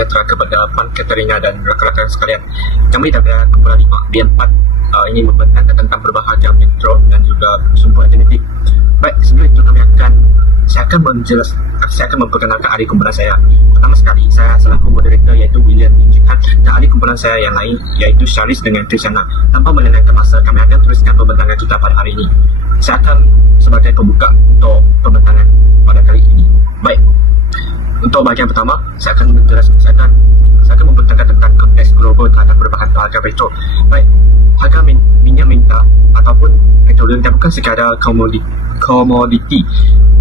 sejahtera kepada Puan Katerina dan rakan-rakan sekalian. Kami daripada Kumpulan 5 B4 ingin membentangkan tentang perubahan harga petrol dan juga sumber alternatif. Baik, sebelum itu saya akan memperkenalkan ahli kumpulan saya. Pertama sekali, saya selaku moderator iaitu William Injihan dan ahli kumpulan saya yang lain iaitu Syaris dengan Trishana. Tanpa melengahkan masa, kami akan teruskan pembentangan kita pada hari ini. Saya akan sebagai pembuka untuk pembentangan pada kali ini. Baik, untuk bahagian pertama, saya akan membentangkan tentang konteks global terhadap perubahan harga petrol. Baik, harga minyak mentah ataupun petroleum bukan sekadar komoditi,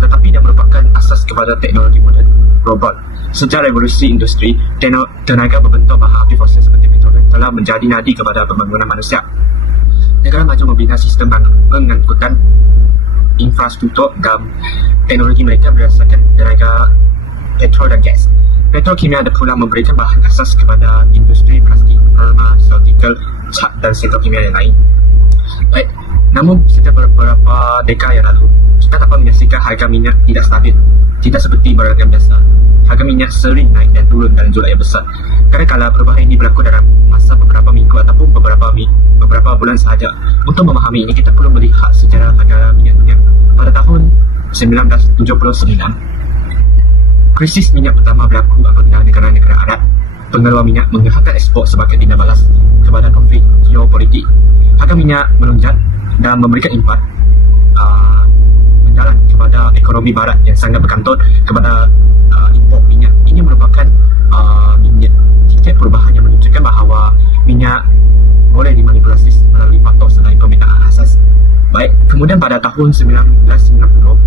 tetapi dia merupakan asas kepada teknologi moden global. Sejak revolusi industri, tenaga berbentuk bahan api fosil seperti petroleum telah menjadi nadi kepada pembangunan manusia. Negara maju membina sistem pengangkutan infrastruktur dan teknologi mereka berdasarkan tenaga petrol dan gas. Petrol kimia ada pula memberikan bahan asas kepada industri plastik, pharmaceutical, cat dan sektor kimia yang lain. Baik, namun sejak beberapa dekade yang lalu, kita dapat menyaksikan harga minyak tidak stabil. Tidak seperti barang biasa, harga minyak sering naik dan turun dalam jumlah yang besar. Kadang-kadang perubahan ini berlaku dalam masa beberapa minggu ataupun beberapa bulan sahaja. Untuk memahami ini, kita perlu melihat sejarah harga minyak dunia. Pada tahun 1979, krisis minyak pertama berlaku apabila negara-negara Arab pengeluar minyak menghentikan ekspor sebagai tindak balas kepada konflik geopolitik. Harga minyak melonjak dan memberikan impak menjalan kepada ekonomi barat yang sangat bergantung kepada import minyak. Ini merupakan titik perubahan yang menunjukkan bahawa minyak boleh dimanipulasi melalui faktor selain permintaan asas. Baik, kemudian pada tahun 1990,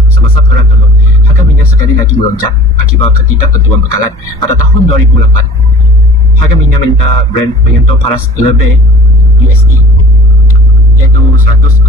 semasa Perang Teluk, harga minyak sekali lagi melonjak akibat ketidaktentuan bekalan. Pada tahun 2008, harga minyak mentah Brent menyentuh paras lebih USD, iaitu 140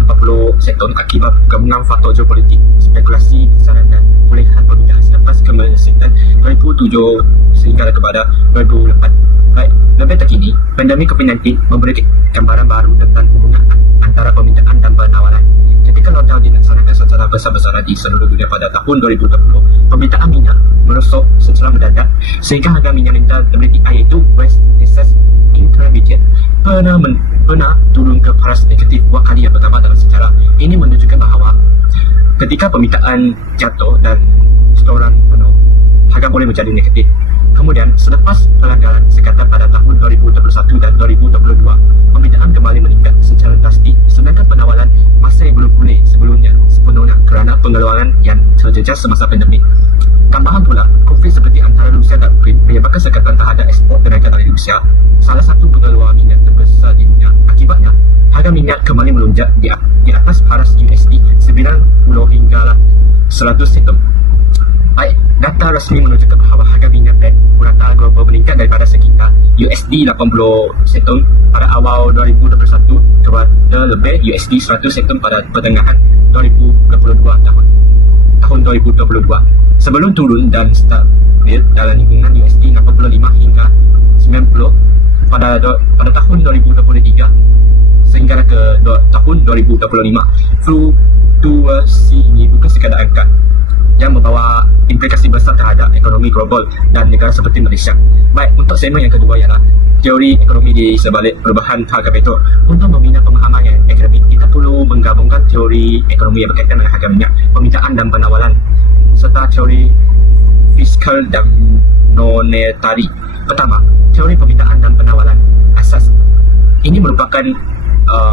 seton akibat gabungan faktor geopolitik, spekulasi besaran dan pemulihan permintaan selepas kemerdekaan 2007 sehingga kepada 2008. Baik, lebih terkini, pandemik COVID-19 memberi gambaran baru tentang hubungan antara permintaan dan penawaran. Ketika lockdown dilaksanakan secara besar-besaran di seluruh dunia pada tahun 2020, permintaan minyak merosot secara mendadak sehingga harga minyak mentah WTI iaitu West Texas Intermediate pernah turun ke paras negatif dua kali yang pertama dalam sejarah. Ini menunjukkan bahawa ketika permintaan jatuh dan storan penuh, harga boleh menjadi negatif. Kemudian, selepas pelanggaran sekatan pada tahun 2021 dan 2022, permintaan kembali meningkat secara drastik sedangkan penawaran masih belum pulih sepenuhnya kerana pengeluaran yang terjejas semasa pandemik. Tambahan pula, konflik seperti antara Rusia dan Ukraine menyebabkan sekatan terhadap ekspor tenaga dari Rusia, salah satu pengeluar minyak terbesar di dunia. Akibatnya, harga minyak kembali melonjak di atas paras USD 90 hingga 100 seton. Baik, data rasmi menunjukkan bahawa harga minyak Brent purata global meningkat daripada sekitar USD 80 seton pada awal 2021 kepada lebih USD 100 seton pada pertengahan 2022 tahun 2022. Sebelum turun dan stabil dalam lingkungan USD 85 hingga 90 pada tahun 2023 sehingga ke tahun 2025. Fluktuasi ini bukan sekadar angka yang membawa implikasi besar terhadap ekonomi global dan negara seperti Malaysia. Baik, untuk segmen yang kedua ialah teori ekonomi di sebalik perubahan harga petrol. Untuk membina pemahaman yang akademik, kita perlu menggabungkan teori ekonomi yang berkaitan dengan harga minyak, permintaan dan penawaran, serta teori fiskal dan monetari. Pertama, teori permintaan dan penawaran asas. Ini merupakan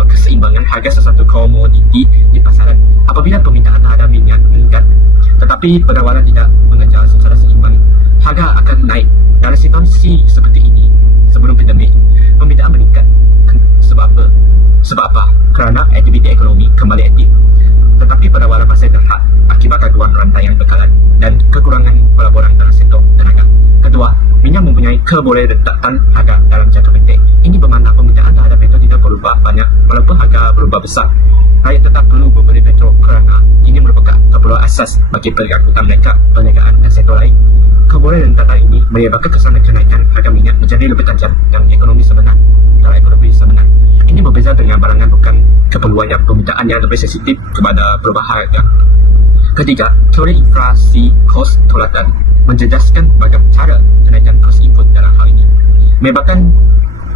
keseimbangan harga sesuatu komoditi di pasaran. Apabila permintaan terhadap minyak meningkat tetapi penawaran tidak mengejar secara seimbang, harga akan naik. Dalam situasi seperti ini, sebelum pandemik, permintaan meningkat. Sebab apa? Kerana aktiviti ekonomi kembali aktif. Tetapi penawaran masih terhad akibat gangguan rantaian bekalan dan kekurangan pelaburan dalam sektor tenaga. Kedua, minyak mempunyai kebolehrentangan harga dalam jangka pendek. Ini bermakna permintaan terhadap petrol tidak berubah banyak walaupun harga berubah besar. Rakyat tetap perlu membeli petrol kerana ini merupakan keperluan asas bagi pengangkutan mereka, perniagaan dan sektor lain. Kebolehrentangan ini menyebabkan kesan kenaikan harga minyak menjadi lebih tajam dalam ekonomi sebenar. Ini berbeza dengan barangan bukan keperluan yang permintaan yang lebih sensitif kepada perubahan harga. Ketiga, teori inflasi kos tolatan menjejaskan bagaimana cara kenaikan kos input dalam hal ini, menyebabkan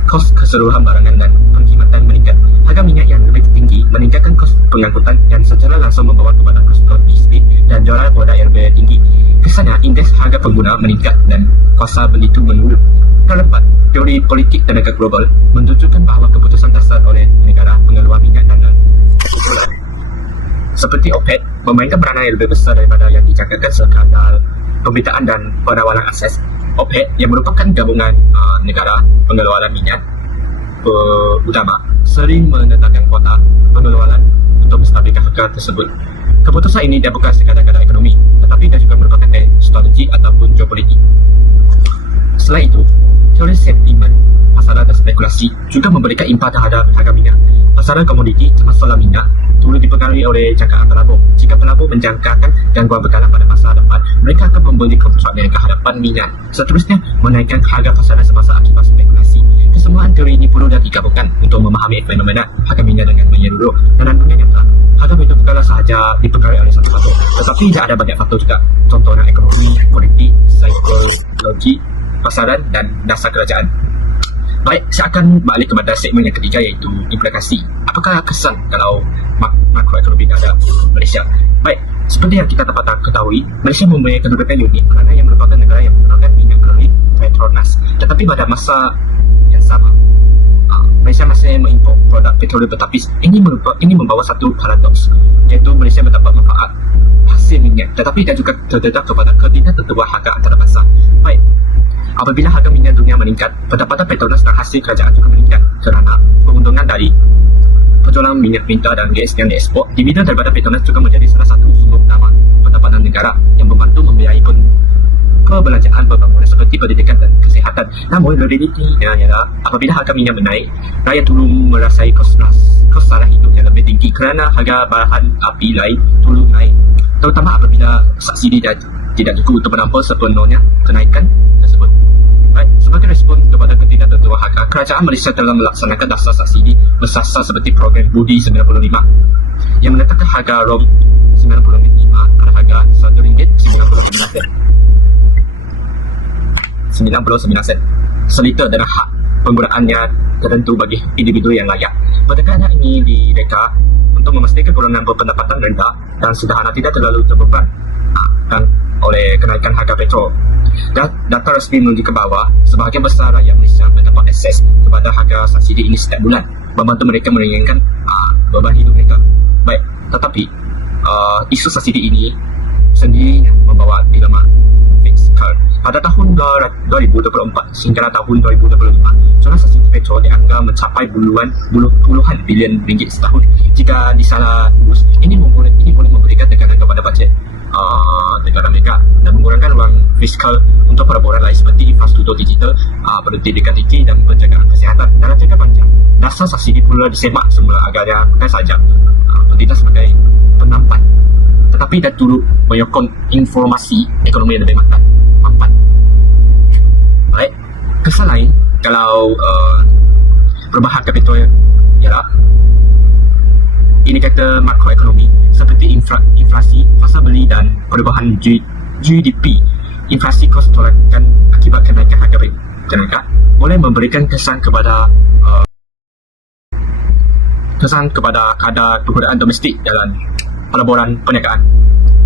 kos keseluruhan barangan dan pengkhidmatan meningkat. Harga minyak yang lebih tinggi meningkatkan kos pengangkutan yang secara langsung membawa kepada kos logistik dan jualan produk yang lebih tinggi. Kesannya, indeks harga pengguna meningkat dan kuasa beli itu menurun. Keempat, teori politik tenaga global menunjukkan bahawa keputusan dasar oleh negara pengeluar minyak dan petroleum seperti OPEC memainkan peranan yang lebih besar daripada yang dijangkakan sekadar pemberitaan dan penawaran akses. OPEC yang merupakan gabungan negara pengeluaran minyak utama sering menetapkan kuota pengeluaran untuk menstabilkan harga tersebut. Keputusan ini dia bukan sekadar ekonomi, tetapi dia juga merupakan strategi ataupun geopolitik. Selain itu, teori sentimen pasaran dan spekulasi juga memberikan impak terhadap harga minyak. Pasaran komoditi termasuklah minyak turut dipengaruhi oleh jangkaan pelabur. Jika pelabur menjangkakan gangguan bekalan pada masa depan, mereka akan membeli kontrak dengan kehadapan minyak. Seterusnya, menaikkan harga pasaran semasa akibat spekulasi. Kesemuaan teori ini perlu digabungkan untuk memahami fenomena harga minyak dengan menyeluruh. Dan nantinya nyata, harga minyak bukanlah sahaja dipengaruhi oleh satu faktor, tetapi ada banyak faktor juga. Contohnya ekonomi, politik, psikologi, pasaran dan dasar kerajaan. Baik, saya akan balik kepada segmen yang ketiga, iaitu implikasi. Apakah kesan kalau makroekonomi ada Malaysia? Baik, seperti yang kita dapat ketahui, Malaysia mempunyai kedudukan unik kerana yang merupakan negara yang menggunakan minyak melalui Petronas. Tetapi pada masa yang sama, Malaysia masih mengimport produk petroleum bertapis. Ini membawa satu paradoks, iaitu Malaysia mendapat manfaat hasil minyak, tetapi dia juga terdedah kepada ketidaktentuan harga antarabangsa. Baik, apabila harga minyak dunia meningkat, pendapatan Petronas dan hasil kerajaan juga meningkat kerana keuntungan dari penjualan minyak mentah dan gas yang diekspor. Dividen daripada Petronas juga menjadi salah satu sumber utama pendapatan negara yang membantu membiayai kebelanjaan pembangunan seperti pendidikan dan kesihatan. Namun, realitinya ialah apabila harga minyak menaik, rakyat turut merasai kos sara hidup yang lebih tinggi kerana harga bahan api lain turut naik, terutama apabila subsidi tidak cukup untuk menampung sepenuhnya kenaikan tersebut. Baik, sebagai respon kepada ketidaktentuan harga, kerajaan Malaysia telah melaksanakan dasar subsidi bersasar seperti program Budi 95 yang menetapkan harga ROM 95 pada harga RM1.99 seliter dengan hak penggunaannya tertentu bagi individu yang layak. Pendekatan ini direka untuk memastikan golongan berpendapatan rendah dan sederhana tidak terlalu terbeban oleh kenaikan harga petrol. Data resmi menunjukkan bahawa sebahagian besar rakyat Malaysia mendapat akses kepada harga subsidi ini setiap bulan, membantu mereka meringankan beban hidup mereka. Baik, tetapi isu subsidi ini sendiri membawa dilema fiskal. Pada tahun 2024 hingga tahun 2025, jumlah subsidi petrol dianggap mencapai puluhan bilion ringgit setahun. Jika disalah urus, ini boleh memberikan tekanan kepada bajet negara mereka dan mengurangkan ruang fiskal untuk perbuatan lain seperti infrastruktur digital, pendidikan tinggi dan penjagaan kesihatan. Dalam jangka panjang, dasar subsidi perlu disemak semula agar dia bukan sahaja tidak sebagai penampan, tetapi dia turut menyokong informasi ekonomi yang lebih mampan. Baik, kesan lain kalau perubahan harga petrol ialah indikator makroekonomi seperti inflasi, fasa beli dan perubahan GDP. Inflasi kos tolakan akibat kenaikan harga tenaga boleh memberikan kesan kepada kadar penggunaan domestik dalam pelaburan perniagaan.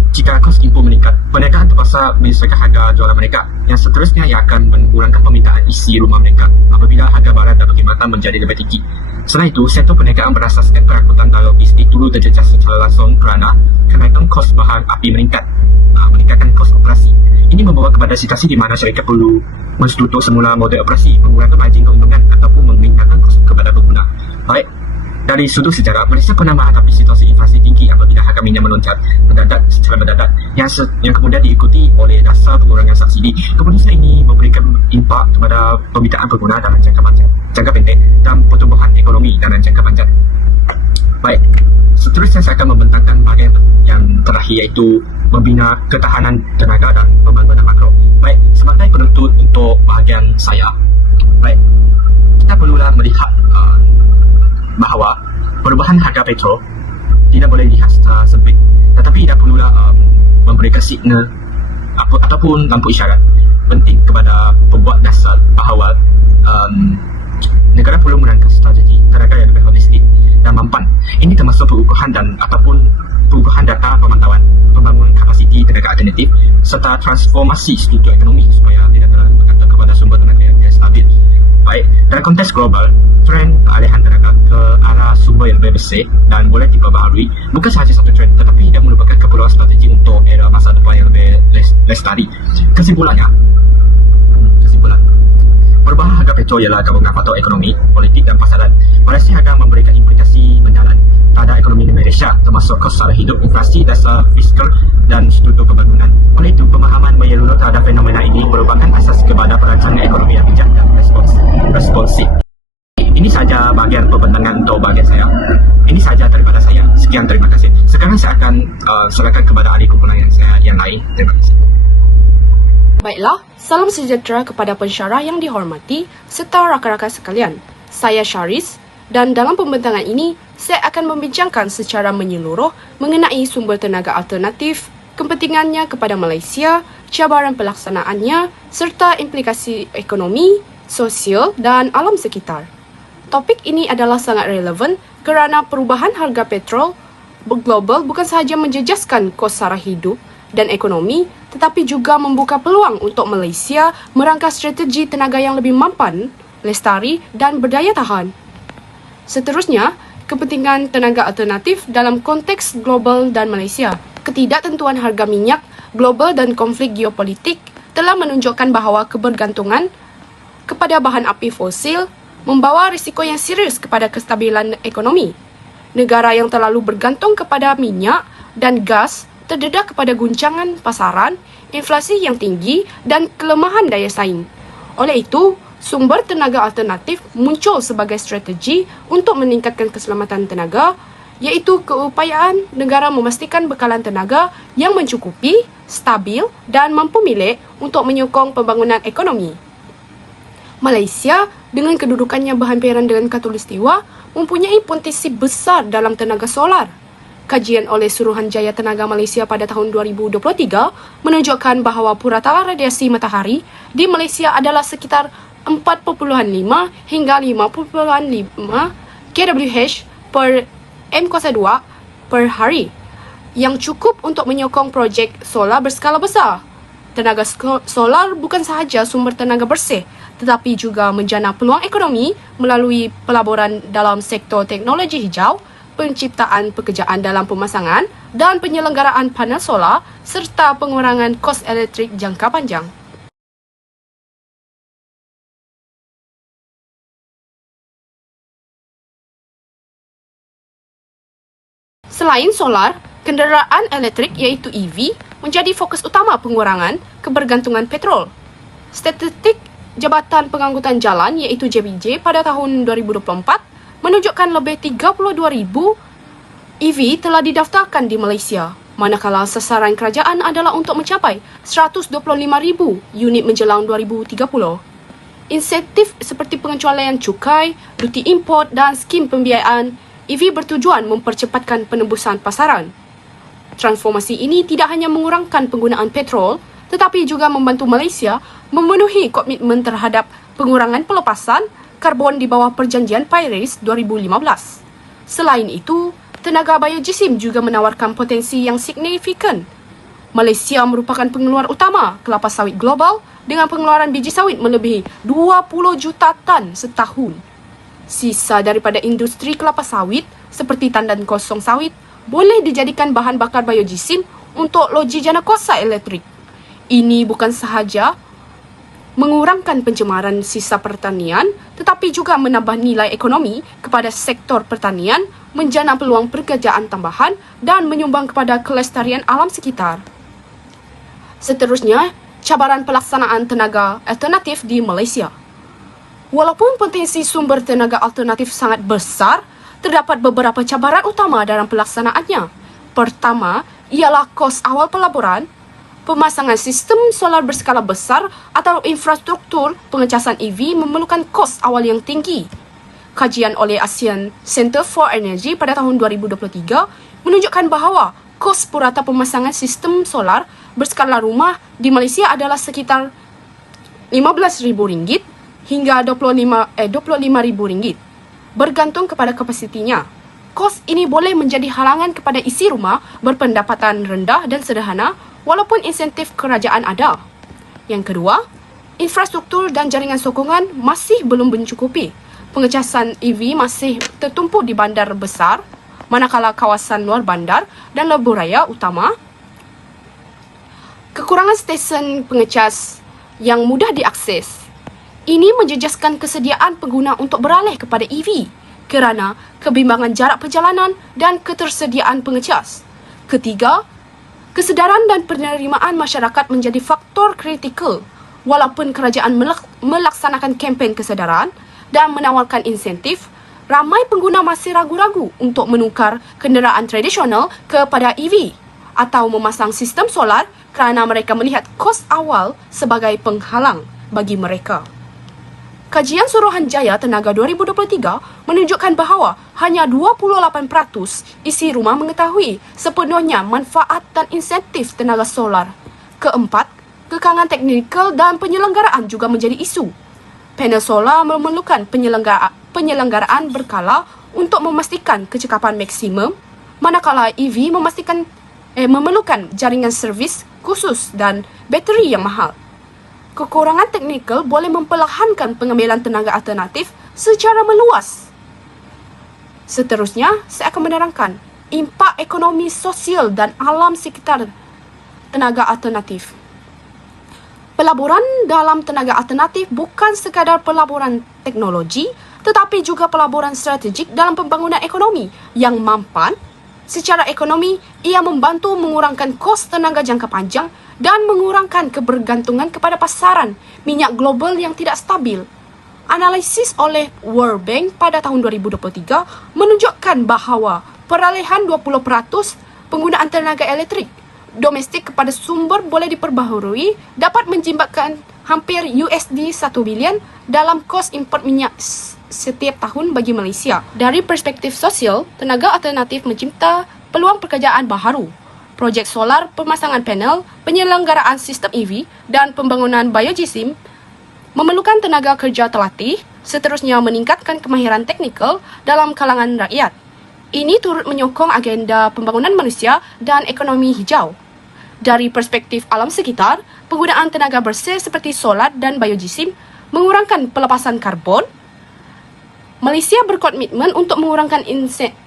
Jika kos import meningkat, perniagaan terpaksa menyesuaikan harga jualan mereka, yang seterusnya ia akan mengurangkan permintaan isi rumah mereka apabila harga barang dan perkhidmatan menjadi lebih tinggi. Selain itu, sektor perniagaan berasaskan pengangkutan dan logistik turut terjejas secara langsung kerana kenaikan kos bahan api meningkatkan kos operasi. Ini membawa kepada situasi di mana syarikat perlu menstruktur semula model operasi, mengurangkan margin keuntungan ataupun meningkatkan kos kepada pengguna. Baik, dari sudut sejarah, Malaysia pernah menghadapi situasi inflasi tinggi apabila harga minyak melonjak secara mendadak yang kemudian diikuti oleh dasar pengurangan subsidi. Keputusan ini memberikan impak kepada permintaan pengguna dalam jangka pendek dan pertumbuhan ekonomi dalam jangka panjang. Baik, seterusnya saya akan membentangkan bahagian yang terakhir, iaitu membina ketahanan tenaga dan pembangunan makro. Baik, sebagai penutup untuk bahagian saya, baik, kita perlulah melihat bahawa perubahan harga petrol tidak boleh dilihat secara sempit, tetapi ia perlulah memberikan signal ataupun lampu isyarat penting kepada pembuat dasar bahawa negara perlu menangkan strategi tenaga yang lebih holistik dan mampan. Ini termasuk perubahan data pemantauan, pembangunan kapasiti tenaga alternatif serta transformasi struktur ekonomi supaya tidak terlalu bergantung kepada sumber tenaga yang stabil. Baik, dalam konteks global, trend peralihan tenaga ke arah sumber yang lebih bersih dan boleh diperbaharui bukan sahaja satu trend tetapi ia merupakan keperluan strategi untuk era masa depan yang lebih lestari. Kesimpulan, perubahan harga petrol ialah gabungan faktor ekonomi, politik dan pasaran. Variasi harga memberikan implikasi mendalam terhadap ekonomi Malaysia termasuk kos sara hidup, inflasi, dasar fiskal dan struktur pembangunan. Oleh itu, pemahaman menyeluruh terhadap fenomena ini merupakan asas kepada perancangan ekonomi yang bijak dan responsif. Ini sahaja bahagian perbincangan untuk bahagian saya. Ini sahaja daripada saya. Sekian, terima kasih. Sekarang saya akan serahkan kepada ahli kumpulan yang lain. Terima kasih. Baiklah, salam sejahtera kepada pensyarah yang dihormati serta rakan-rakan sekalian. Saya Syaris dan dalam pembincangan ini, saya akan membincangkan secara menyeluruh mengenai sumber tenaga alternatif, kepentingannya kepada Malaysia, cabaran pelaksanaannya, serta implikasi ekonomi, sosial dan alam sekitar. Topik ini adalah sangat relevan kerana perubahan harga petrol global bukan sahaja menjejaskan kos sara hidup dan ekonomi, tetapi juga membuka peluang untuk Malaysia merangka strategi tenaga yang lebih mampan, lestari dan berdaya tahan. Seterusnya, kepentingan tenaga alternatif dalam konteks global dan Malaysia. Ketidaktentuan harga minyak global dan konflik geopolitik telah menunjukkan bahawa kebergantungan kepada bahan api fosil membawa risiko yang serius kepada kestabilan ekonomi. Negara yang terlalu bergantung kepada minyak dan gas terdedah kepada guncangan pasaran, inflasi yang tinggi dan kelemahan daya saing. Oleh itu, sumber tenaga alternatif muncul sebagai strategi untuk meningkatkan keselamatan tenaga, iaitu keupayaan negara memastikan bekalan tenaga yang mencukupi, stabil dan mampu milik untuk menyokong pembangunan ekonomi. Malaysia dengan kedudukannya berhampiran dengan Khatulistiwa mempunyai potensi besar dalam tenaga solar. Kajian oleh Suruhanjaya Tenaga Malaysia pada tahun 2023 menunjukkan bahawa purata radiasi matahari di Malaysia adalah sekitar 4.5 hingga 5.5 kWh per M2 per hari yang cukup untuk menyokong projek solar berskala besar. Tenaga solar bukan sahaja sumber tenaga bersih tetapi juga menjana peluang ekonomi melalui pelaburan dalam sektor teknologi hijau, penciptaan pekerjaan dalam pemasangan dan penyelenggaraan panel solar serta pengurangan kos elektrik jangka panjang. Selain solar, kenderaan elektrik iaitu EV menjadi fokus utama pengurangan kebergantungan petrol. Statistik Jabatan Pengangkutan Jalan iaitu JPJ pada tahun 2024 menunjukkan lebih 32,000 EV telah didaftarkan di Malaysia, manakala sasaran kerajaan adalah untuk mencapai 125,000 unit menjelang 2030. Insentif seperti pengecualian cukai, duty import dan skim pembiayaan EV bertujuan mempercepatkan penembusan pasaran. Transformasi ini tidak hanya mengurangkan penggunaan petrol, tetapi juga membantu Malaysia memenuhi komitmen terhadap pengurangan pelepasan karbon di bawah Perjanjian Paris 2015. Selain itu, tenaga biojisim juga menawarkan potensi yang signifikan. Malaysia merupakan pengeluar utama kelapa sawit global dengan pengeluaran biji sawit melebihi 20 juta tan setahun. Sisa daripada industri kelapa sawit seperti tandan kosong sawit boleh dijadikan bahan bakar biojisim untuk loji jana kuasa elektrik. Ini bukan sahaja mengurangkan pencemaran sisa pertanian tetapi juga menambah nilai ekonomi kepada sektor pertanian, menjana peluang pekerjaan tambahan dan menyumbang kepada kelestarian alam sekitar. Seterusnya, cabaran pelaksanaan tenaga alternatif di Malaysia. Walaupun potensi sumber tenaga alternatif sangat besar, terdapat beberapa cabaran utama dalam pelaksanaannya. Pertama, ialah kos awal pelaburan. Pemasangan sistem solar berskala besar atau infrastruktur pengecasan EV memerlukan kos awal yang tinggi. Kajian oleh ASEAN Centre for Energy pada tahun 2023 menunjukkan bahawa kos purata pemasangan sistem solar berskala rumah di Malaysia adalah sekitar RM15,000 hingga RM25,000, bergantung kepada kapasitinya. Kos ini boleh menjadi halangan kepada isi rumah berpendapatan rendah dan sederhana walaupun insentif kerajaan ada. Yang kedua, infrastruktur dan jaringan sokongan masih belum mencukupi. Pengecasan EV masih tertumpu di bandar besar, manakala kawasan luar bandar dan lebuh raya utama. Kekurangan stesen pengecas yang mudah diakses. Ini menjejaskan kesediaan pengguna untuk beralih kepada EV kerana kebimbangan jarak perjalanan dan ketersediaan pengecas. Ketiga, kesedaran dan penerimaan masyarakat menjadi faktor kritikal. Walaupun kerajaan melaksanakan kempen kesedaran dan menawarkan insentif, ramai pengguna masih ragu-ragu untuk menukar kenderaan tradisional kepada EV atau memasang sistem solar kerana mereka melihat kos awal sebagai penghalang bagi mereka. Kajian Suruhanjaya Tenaga 2023 menunjukkan bahawa hanya 28% isi rumah mengetahui sepenuhnya manfaat dan insentif tenaga solar. Keempat, kekangan teknikal dan penyelenggaraan juga menjadi isu. Panel solar memerlukan penyelenggaraan berkala untuk memastikan kecekapan maksimum, manakala EV memerlukan jaringan servis khusus dan bateri yang mahal. Kekurangan teknikal boleh memperlahankan pengambilan tenaga alternatif secara meluas. Seterusnya, saya akan menerangkan impak ekonomi sosial dan alam sekitar tenaga alternatif. Pelaburan dalam tenaga alternatif bukan sekadar pelaburan teknologi, tetapi juga pelaburan strategik dalam pembangunan ekonomi yang mampan. Secara ekonomi, ia membantu mengurangkan kos tenaga jangka panjang dan mengurangkan kebergantungan kepada pasaran minyak global yang tidak stabil. Analisis oleh World Bank pada tahun 2023 menunjukkan bahawa peralihan 20% penggunaan tenaga elektrik domestik kepada sumber boleh diperbaharui dapat menjimatkan hampir USD 1 bilion dalam kos import minyak setiap tahun bagi Malaysia. Dari perspektif sosial, tenaga alternatif mencipta peluang pekerjaan baharu. Projek solar, pemasangan panel, penyelenggaraan sistem EV dan pembangunan biojisim memerlukan tenaga kerja terlatih, seterusnya meningkatkan kemahiran teknikal dalam kalangan rakyat. Ini turut menyokong agenda pembangunan manusia dan ekonomi hijau. Dari perspektif alam sekitar, penggunaan tenaga bersih seperti solar dan biojisim mengurangkan pelepasan karbon. Malaysia berkomitmen untuk mengurangkan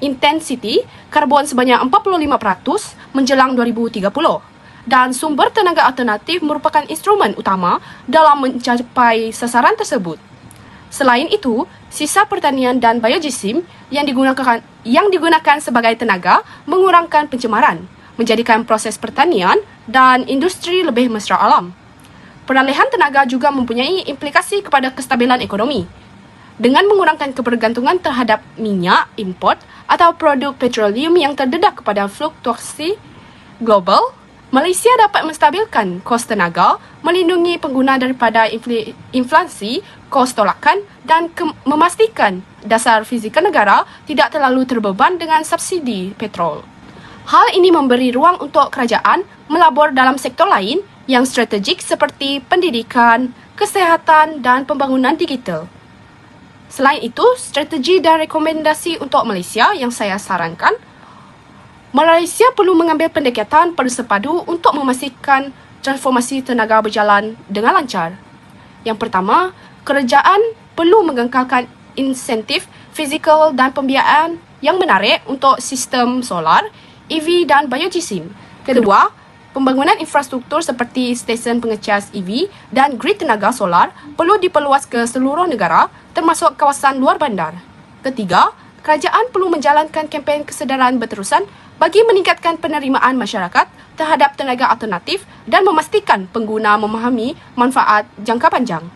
intensiti karbon sebanyak 45% menjelang 2030 dan sumber tenaga alternatif merupakan instrumen utama dalam mencapai sasaran tersebut. Selain itu, sisa pertanian dan biojisim yang digunakan sebagai tenaga mengurangkan pencemaran, menjadikan proses pertanian dan industri lebih mesra alam. Peralihan tenaga juga mempunyai implikasi kepada kestabilan ekonomi. Dengan mengurangkan kebergantungan terhadap minyak import atau produk petroleum yang terdedah kepada fluktuasi global, Malaysia dapat menstabilkan kos tenaga, melindungi pengguna daripada inflasi, kos tolakan dan memastikan dasar fizikal negara tidak terlalu terbeban dengan subsidi petrol. Hal ini memberi ruang untuk kerajaan melabur dalam sektor lain yang strategik seperti pendidikan, kesihatan dan pembangunan digital. Selain itu, strategi dan rekomendasi untuk Malaysia yang saya sarankan, Malaysia perlu mengambil pendekatan bersepadu untuk memastikan transformasi tenaga berjalan dengan lancar. Yang pertama, kerajaan perlu mengekalkan insentif fizikal dan pembiayaan yang menarik untuk sistem solar, EV dan biojisim. Kedua, pembangunan infrastruktur seperti stesen pengecas EV dan grid tenaga solar perlu diperluas ke seluruh negara termasuk kawasan luar bandar. Ketiga, kerajaan perlu menjalankan kempen kesedaran berterusan bagi meningkatkan penerimaan masyarakat terhadap tenaga alternatif dan memastikan pengguna memahami manfaat jangka panjang.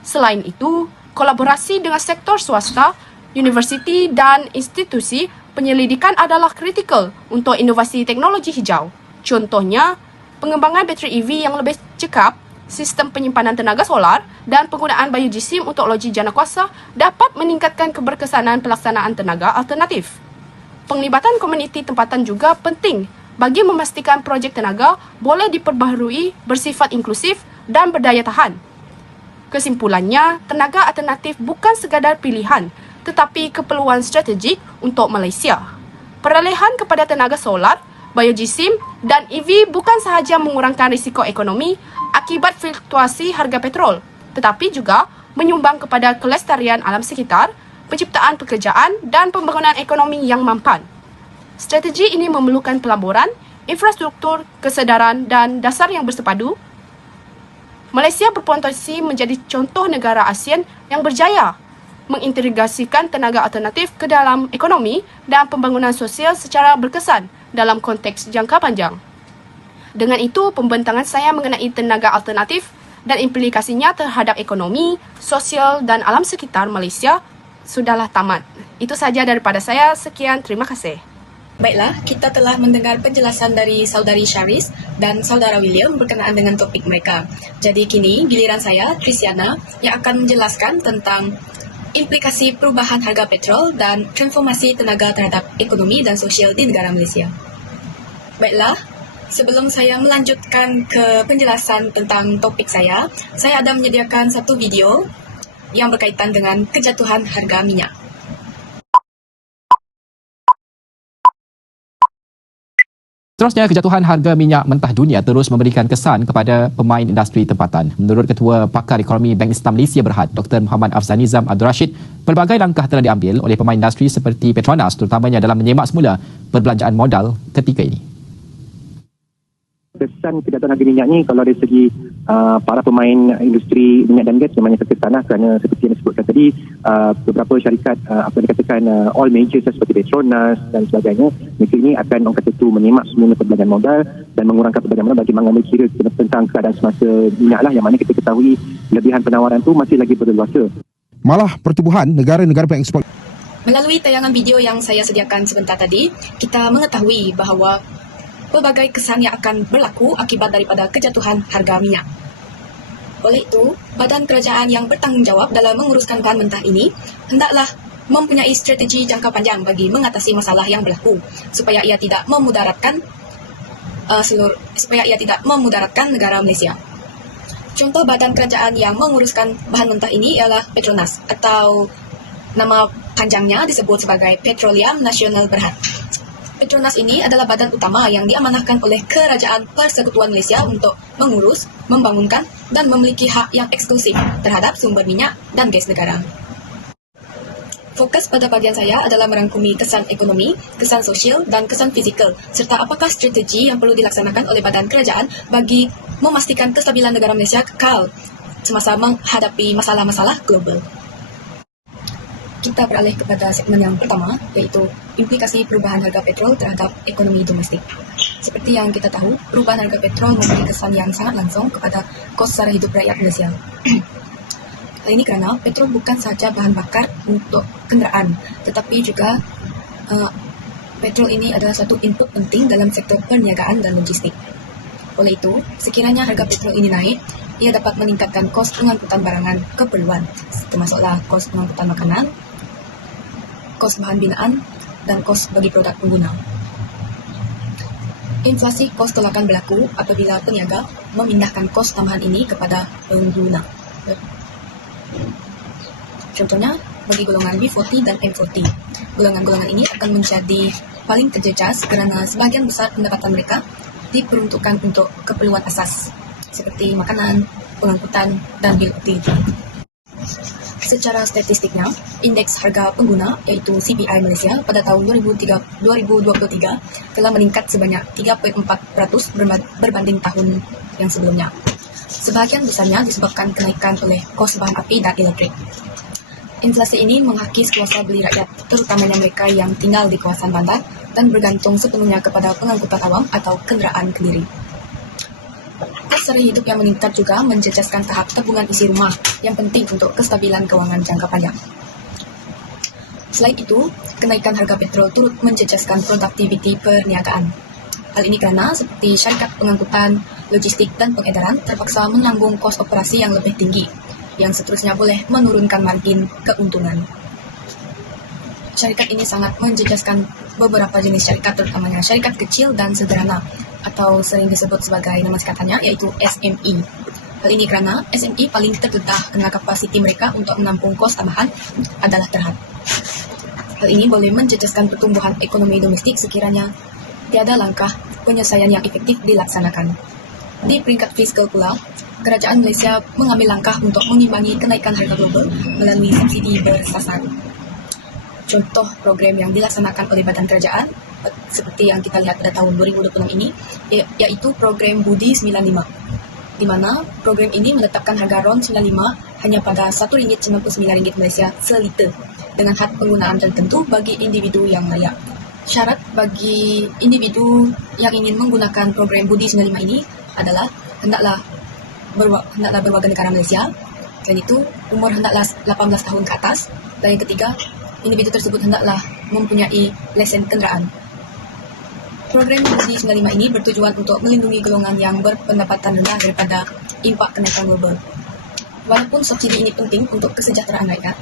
Selain itu, kolaborasi dengan sektor swasta, universiti dan institusi penyelidikan adalah kritikal untuk inovasi teknologi hijau. Contohnya, pengembangan bateri EV yang lebih cekap, sistem penyimpanan tenaga solar dan penggunaan biojisim untuk loji jana kuasa dapat meningkatkan keberkesanan pelaksanaan tenaga alternatif. Penglibatan komuniti tempatan juga penting bagi memastikan projek tenaga boleh diperbaharui bersifat inklusif dan berdaya tahan. Kesimpulannya, tenaga alternatif bukan sekadar pilihan tetapi keperluan strategik untuk Malaysia. Peralihan kepada tenaga solar, biojisim dan EV bukan sahaja mengurangkan risiko ekonomi akibat fluktuasi harga petrol, tetapi juga menyumbang kepada kelestarian alam sekitar, penciptaan pekerjaan dan pembangunan ekonomi yang mampan. Strategi ini memerlukan pelaburan, infrastruktur, kesedaran dan dasar yang bersepadu. Malaysia berpotensi menjadi contoh negara ASEAN yang berjaya mengintegrasikan tenaga alternatif ke dalam ekonomi dan pembangunan sosial secara berkesan dalam konteks jangka panjang. Dengan itu, pembentangan saya mengenai tenaga alternatif dan implikasinya terhadap ekonomi, sosial dan alam sekitar Malaysia sudahlah tamat. Itu saja daripada saya. Sekian, terima kasih. Baiklah, kita telah mendengar penjelasan dari Saudari Sharis dan Saudara William berkenaan dengan topik mereka. Jadi kini giliran saya, Trisiana, yang akan menjelaskan tentang implikasi perubahan harga petrol dan transformasi tenaga terhadap ekonomi dan sosial di negara Malaysia. Baiklah, sebelum saya melanjutkan ke penjelasan tentang topik saya ada menyediakan satu video yang berkaitan dengan kejatuhan harga minyak. Seterusnya, kejatuhan harga minyak mentah dunia terus memberikan kesan kepada pemain industri tempatan. Menurut Ketua Pakar Ekonomi Bank Islam Malaysia Berhad, Dr. Muhammad Afzanizam Abdul Rashid, pelbagai langkah telah diambil oleh pemain industri seperti Petronas terutamanya dalam menyemak semula perbelanjaan modal ketika ini. Kesan kejatuhan harga minyak ni kalau dari segi para pemain industri minyak dan gas memangnya terkesan kerana seperti yang disebutkan tadi, beberapa syarikat apa dikatakan all majors seperti Petronas dan sebagainya, mereka ini akan orang kata tu menyemak semua perbelanjaan modal dan mengurangkan perbelanjaan modal bagi mengambil kira tentang keadaan semasa minyak lah, yang mana kita ketahui lebihan penawaran tu masih lagi berleluasa. Malah pertubuhan negara-negara pengekspor. Melalui tayangan video yang saya sediakan sebentar tadi, kita mengetahui bahawa pelbagai kesan yang akan berlaku akibat daripada kejatuhan harga minyak. Oleh itu, badan kerajaan yang bertanggungjawab dalam menguruskan bahan mentah ini hendaklah mempunyai strategi jangka panjang bagi mengatasi masalah yang berlaku supaya ia tidak memudaratkan negara Malaysia. Contoh badan kerajaan yang menguruskan bahan mentah ini ialah Petronas, atau nama panjangnya disebut sebagai Petroleum Nasional Berhad. Petronas ini adalah badan utama yang diamanahkan oleh Kerajaan Persekutuan Malaysia untuk mengurus, membangunkan dan memiliki hak yang eksklusif terhadap sumber minyak dan gas negara. Fokus pada bahagian saya adalah merangkumi kesan ekonomi, kesan sosial dan kesan fizikal serta apakah strategi yang perlu dilaksanakan oleh badan kerajaan bagi memastikan kestabilan negara Malaysia kekal semasa menghadapi masalah-masalah global. Kita beralih kepada segmen yang pertama, iaitu implikasi perubahan harga petrol terhadap ekonomi domestik. Seperti yang kita tahu, perubahan harga petrol memberi kesan yang sangat langsung kepada kos sara hidup rakyat Malaysia. Hal ini kerana petrol bukan sahaja bahan bakar untuk kenderaan, tetapi juga petrol ini adalah satu input penting dalam sektor perniagaan dan logistik. Oleh itu, sekiranya harga petrol ini naik, ia dapat meningkatkan kos pengangkutan barangan keperluan, termasuklah kos pengangkutan makanan, kos bahan binaan, dan kos bagi produk pengguna. Inflasi kos telah akan berlaku apabila peniaga memindahkan kos tambahan ini kepada pengguna. Contohnya, bagi golongan B40 dan M40. Golongan-golongan ini akan menjadi paling terjejas kerana sebahagian besar pendapatan mereka diperuntukkan untuk keperluan asas, seperti makanan, pengangkutan, dan bil utility. Secara statistiknya, indeks harga pengguna iaitu CPI Malaysia pada tahun 2023 telah meningkat sebanyak 3.4% berbanding tahun yang sebelumnya. Sebahagian besarnya disebabkan kenaikan oleh kos bahan api dan elektrik. Inflasi ini menghakis kuasa beli rakyat, terutamanya mereka yang tinggal di kawasan bandar dan bergantung sepenuhnya kepada pengangkutan awam atau kenderaan kendiri. Kos sara hidup yang meningkat juga menjejaskan tahap tabungan isi rumah yang penting untuk kestabilan kewangan jangka panjang. Selain itu, kenaikan harga petrol turut menjejaskan produktiviti perniagaan. Hal ini kerana seperti syarikat pengangkutan, logistik dan pengedaran terpaksa menanggung kos operasi yang lebih tinggi, yang seterusnya boleh menurunkan margin keuntungan. syarikat ini sangat menjejaskan beberapa jenis syarikat, terutamanya syarikat kecil dan sederhana atau sering disebut sebagai nama singkatannya yaitu SME. Hal ini kerana SME paling terdedah dengan kapasiti mereka untuk menampung kos tambahan adalah terhad. Hal ini boleh menjejaskan pertumbuhan ekonomi domestik sekiranya tiada langkah penyelesaian yang efektif dilaksanakan. Di peringkat fiskal pula, kerajaan Malaysia mengambil langkah untuk mengimbangi kenaikan harga global melalui subsidi bersasar. Contoh program yang dilaksanakan oleh badan kerajaan seperti yang kita lihat pada tahun 2026 ini iaitu program Budi 95, di mana program ini menetapkan harga RON 95 hanya pada RM1.99 Malaysia seliter dengan had penggunaan tertentu bagi individu yang layak. Syarat bagi individu yang ingin menggunakan program Budi 95 ini adalah hendaklah berwarga negara Malaysia, dan itu umur hendaklah 18 tahun ke atas, dan yang ketiga, individu tersebut hendaklah mempunyai lesen kenderaan. Program Budi 95 ini bertujuan untuk melindungi golongan yang berpendapatan rendah daripada impak kenaikan global. Walaupun subsidi ini penting untuk kesejahteraan rakyat,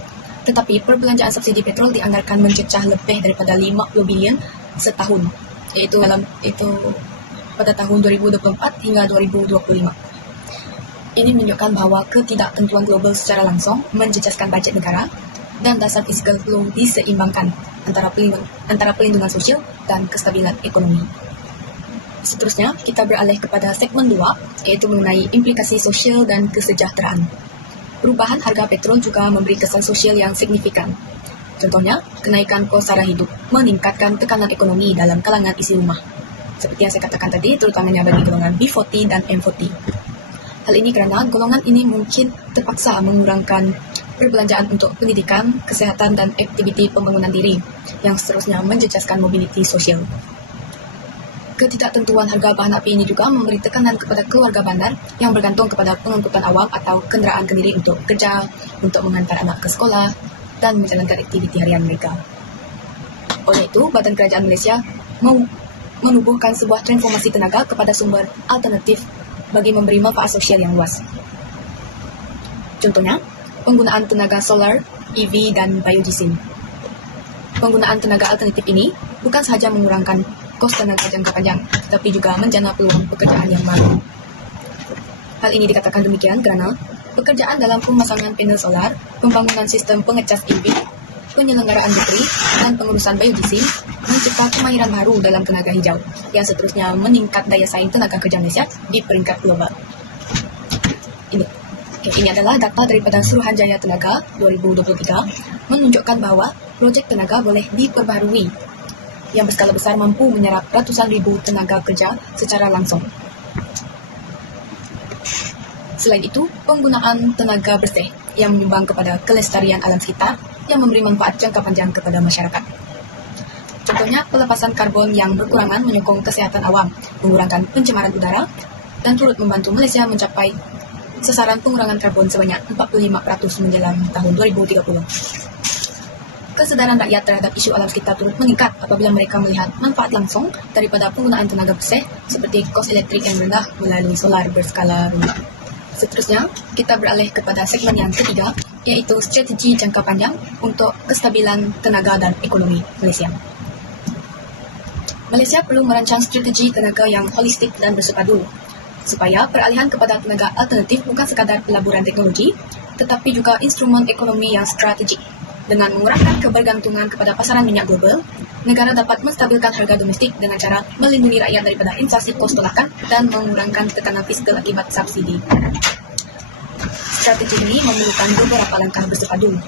tetapi perbelanjaan subsidi petrol dianggarkan mencecah lebih daripada 50 bilion setahun, iaitu pada tahun 2024 hingga 2025. Ini menunjukkan bahawa ketidaktentuan global secara langsung menjejaskan bajet negara dan dasar fiskal perlu diseimbangkan antara pelindungan sosial dan kestabilan ekonomi. Seterusnya, kita beralih kepada segmen 2, iaitu mengenai implikasi sosial dan kesejahteraan. Perubahan harga petrol juga memberi kesan sosial yang signifikan. Contohnya, kenaikan kos sara hidup meningkatkan tekanan ekonomi dalam kalangan isi rumah. Seperti yang saya katakan tadi, terutamanya bagi golongan B40 dan M40. Hal ini kerana golongan ini mungkin terpaksa mengurangkan perbelanjaan untuk pendidikan, kesihatan dan aktiviti pembangunan diri yang seterusnya menjejaskan mobiliti sosial. Ketidaktentuan harga bahan api ini juga memberi tekanan kepada keluarga bandar yang bergantung kepada pengangkutan awam atau kenderaan sendiri untuk kerja, untuk mengantar anak ke sekolah dan menjalankan aktiviti harian mereka. Oleh itu, Badan Kerajaan Malaysia menubuhkan sebuah transformasi tenaga kepada sumber alternatif bagi memberi manfaat sosial yang luas. Contohnya, penggunaan tenaga solar, EV dan biodiesel. Penggunaan tenaga alternatif ini bukan sahaja mengurangkan kos tenaga jangka panjang, tetapi juga menjana peluang pekerjaan yang baru. Hal ini dikatakan demikian kerana pekerjaan dalam pemasangan panel solar, pembangunan sistem pengecas EV, penyelenggaraan bateri, dan pengurusan biodiesel mencipta kemahiran baru dalam tenaga hijau yang seterusnya meningkat daya saing tenaga kerja Malaysia di peringkat global. Ini adalah data daripada Suruhanjaya Tenaga 2023 menunjukkan bahawa projek tenaga boleh diperbaharui yang berskala besar mampu menyerap ratusan ribu tenaga kerja secara langsung. Selain itu, penggunaan tenaga bersih yang menyumbang kepada kelestarian alam sekitar yang memberi manfaat jangka panjang kepada masyarakat. Contohnya, pelepasan karbon yang berkurangan menyokong kesihatan awam, mengurangkan pencemaran udara, dan turut membantu Malaysia mencapai sasaran pengurangan karbon sebanyak 45% menjelang tahun 2030. Kesedaran rakyat terhadap isu alam sekitar turut meningkat apabila mereka melihat manfaat langsung daripada penggunaan tenaga bersih seperti kos elektrik yang rendah melalui solar berskala rumah. Seterusnya, kita beralih kepada segmen yang ketiga, iaitu strategi jangka panjang untuk kestabilan tenaga dan ekonomi Malaysia. Malaysia perlu merancang strategi tenaga yang holistik dan bersepadu, supaya peralihan kepada tenaga alternatif bukan sekadar pelaburan teknologi, tetapi juga instrumen ekonomi yang strategik. Dengan mengurangkan kebergantungan kepada pasaran minyak global, negara dapat menstabilkan harga domestik dengan cara melindungi rakyat daripada inflasi kos tolakan dan mengurangkan tekanan fiskal akibat subsidi. Strategi ini memerlukan beberapa langkah bersepadu.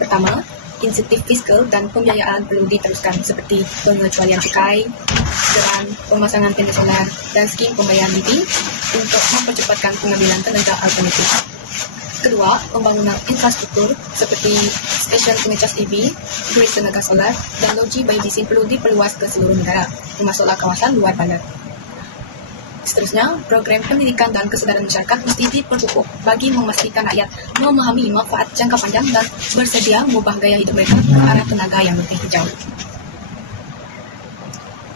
Pertama, insentif fiskal dan pembiayaan perlu diteruskan seperti pengecualian cukai, dan pemasangan panel solar dan skim pembayaran BT untuk mempercepatkan pengambilan tenaga alternatif. Kedua, pembangunan infrastruktur seperti stesen pengecas EV, grid tenaga solar, dan loji biodiesel perlu diperluas ke seluruh negara, termasuklah kawasan luar bandar. Seterusnya, program pendidikan dan kesedaran masyarakat mesti diperkukuh bagi memastikan rakyat memahami manfaat jangka panjang dan bersedia mengubah gaya hidup mereka ke arah tenaga yang lebih hijau.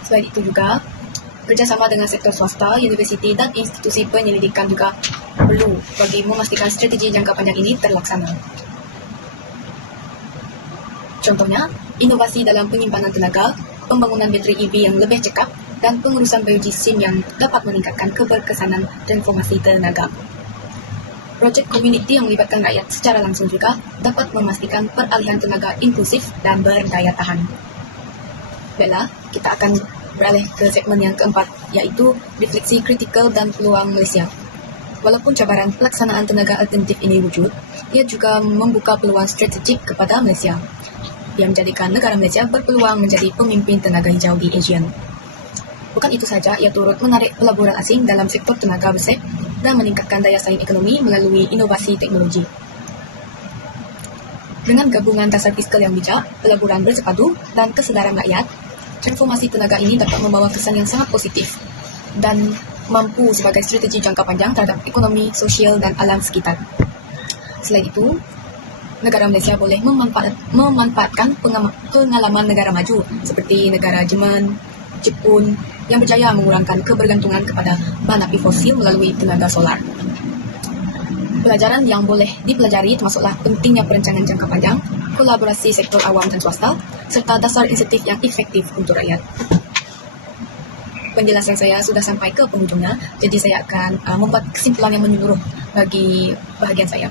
Selain itu juga, kerjasama dengan sektor swasta, universiti dan institusi penyelidikan juga perlu bagi memastikan strategi jangka panjang ini terlaksana. Contohnya, inovasi dalam penyimpanan tenaga, pembangunan bateri EV yang lebih cekap, dan pengurusan biojisim yang dapat meningkatkan keberkesanan transformasi tenaga. Projek komuniti yang melibatkan rakyat secara langsung juga dapat memastikan peralihan tenaga inklusif dan berdaya tahan. Baiklah, kita akan beralih ke segmen yang keempat, iaitu refleksi kritikal dan peluang Malaysia. Walaupun cabaran pelaksanaan tenaga alternatif ini wujud, ia juga membuka peluang strategik kepada Malaysia. Ia menjadikan negara Malaysia berpeluang menjadi pemimpin tenaga hijau di ASEAN. Bukan itu saja, ia turut menarik pelaburan asing dalam sektor tenaga bersih dan meningkatkan daya saing ekonomi melalui inovasi teknologi. Dengan gabungan dasar fiskal yang bijak, pelaburan bersepadu, dan kesedaran rakyat, transformasi tenaga ini dapat membawa kesan yang sangat positif dan mampu sebagai strategi jangka panjang terhadap ekonomi, sosial, dan alam sekitar. Selain itu, negara Malaysia boleh memanfaatkan pengalaman negara maju seperti negara Jerman, Jepun yang berjaya mengurangkan kebergantungan kepada bahan api fosil melalui tenaga solar. Pelajaran yang boleh dipelajari termasuklah pentingnya perancangan jangka panjang, kolaborasi sektor awam dan swasta, serta dasar insentif yang efektif untuk rakyat. Penjelasan saya sudah sampai ke penghujungnya, jadi saya akan membuat kesimpulan yang menyeluruh bagi bahagian saya.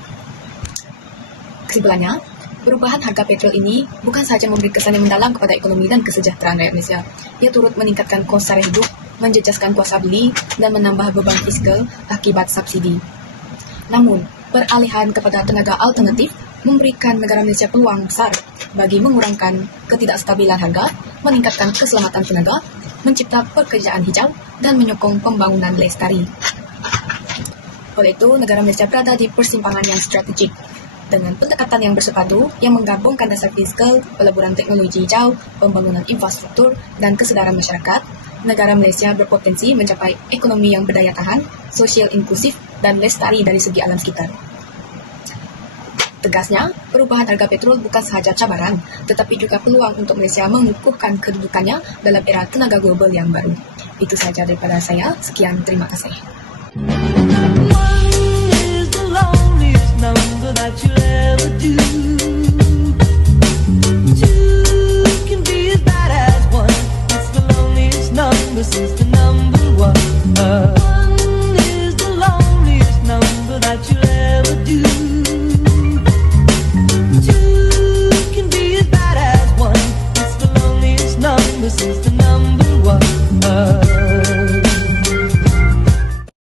Kesimpulannya, perubahan harga petrol ini bukan sahaja memberi kesan yang mendalam kepada ekonomi dan kesejahteraan rakyat Malaysia. Ia turut meningkatkan kos sara hidup, menjejaskan kuasa beli, dan menambah beban fiskal akibat subsidi. Namun, peralihan kepada tenaga alternatif memberikan negara Malaysia peluang besar bagi mengurangkan ketidakstabilan harga, meningkatkan keselamatan tenaga, mencipta pekerjaan hijau, dan menyokong pembangunan lestari. Oleh itu, negara Malaysia berada di persimpangan yang strategik. Dengan pendekatan yang bersepadu yang menggabungkan dasar fiskal, peleburan teknologi hijau, pembangunan infrastruktur, dan kesedaran masyarakat, negara Malaysia berpotensi mencapai ekonomi yang berdaya tahan, sosial inklusif, dan lestari dari segi alam sekitar. Tegasnya, perubahan harga petrol bukan sahaja cabaran, tetapi juga peluang untuk Malaysia mengukuhkan kedudukannya dalam era tenaga global yang baru. Itu sahaja daripada saya. Sekian, terima kasih. Number that you'll ever do. Two can be as bad as one. It's the loneliest number since the